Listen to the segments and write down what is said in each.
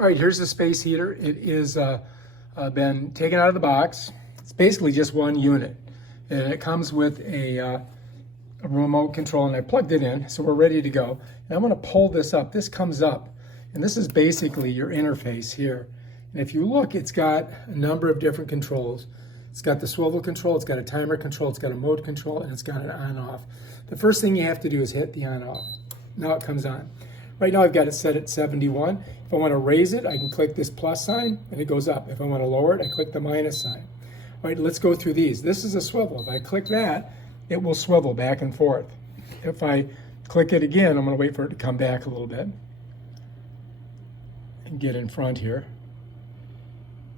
All right, here's the space heater. It is been taken out of the box. It's basically just one unit. And it comes with a remote control, and I plugged it in, so we're ready to go. And I'm gonna pull this up. This comes up, and this is basically your interface here. And if you look, it's got a number of different controls. It's got the swivel control, it's got a timer control, it's got a mode control, and it's got an on-off. The first thing you have to do is hit the on-off. Now it comes on. Right now I've got it set at 71. If I want to raise it, I can click this plus sign and it goes up. If I want to lower it, I click the minus sign. All right, let's go through these. This is a swivel. If I click that, it will swivel back and forth. If I click it again, I'm going to wait for it to come back a little bit and get in front here.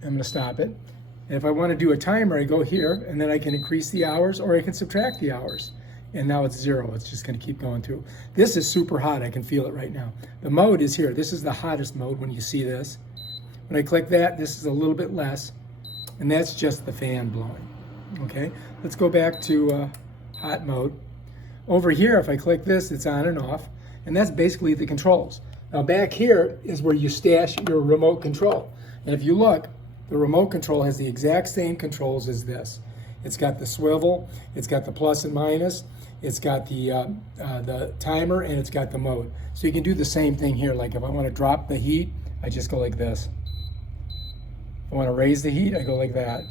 I'm going to stop it. And if I want to do a timer, I go here and then I can increase the hours or I can subtract the hours. And now it's 0. It's just going to keep going through. This is super hot. I can feel it right now. The mode is here. This is the hottest mode when you see this. When I click that, this is a little bit less. And that's just the fan blowing. Okay, let's go back to hot mode. Over here, if I click this, it's on and off. And that's basically the controls. Now back here is where you stash your remote control. And if you look, the remote control has the exact same controls as this. It's got the swivel, it's got the plus and minus, it's got the timer, and it's got the mode. So you can do the same thing here. Like if I want to drop the heat, I just go like this. If I want to raise the heat, I go like that.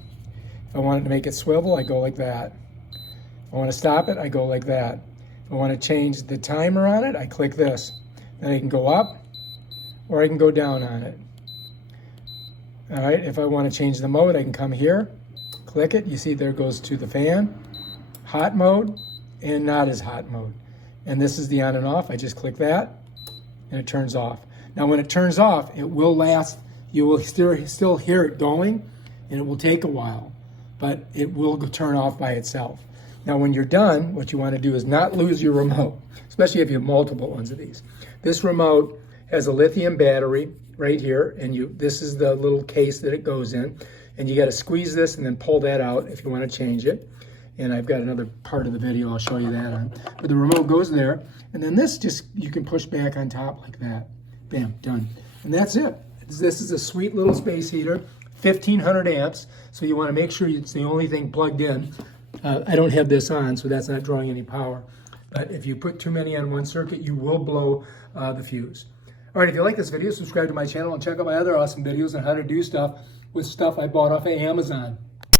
If I want to make it swivel, I go like that. If I want to stop it, I go like that. If I want to change the timer on it, I click this. Then I can go up or I can go down on it. All right, if I want to change the mode, I can come here, click it. You see there goes to the fan, hot mode, and not as hot mode. And this is the on and off. I just click that and it turns off. Now when it turns off, it will last. You will still hear it going and it will take a while, but it will turn off by itself. Now when you're done, what you want to do is not lose your remote, especially if you have multiple ones of these. This remote has a lithium battery right here, and this is the little case that it goes in, and you got to squeeze this and then pull that out if you want to change it. And I've got another part of the video I'll show you that on. But the remote goes there, and then this just, you can push back on top like that. Bam, done. And that's it. This is a sweet little space heater, 1500 amps, so you want to make sure it's the only thing plugged in. I don't have this on, so that's not drawing any power. But if you put too many on one circuit, you will blow the fuse. All right, if you like this video, subscribe to my channel and check out my other awesome videos on how to do stuff with stuff I bought off of Amazon.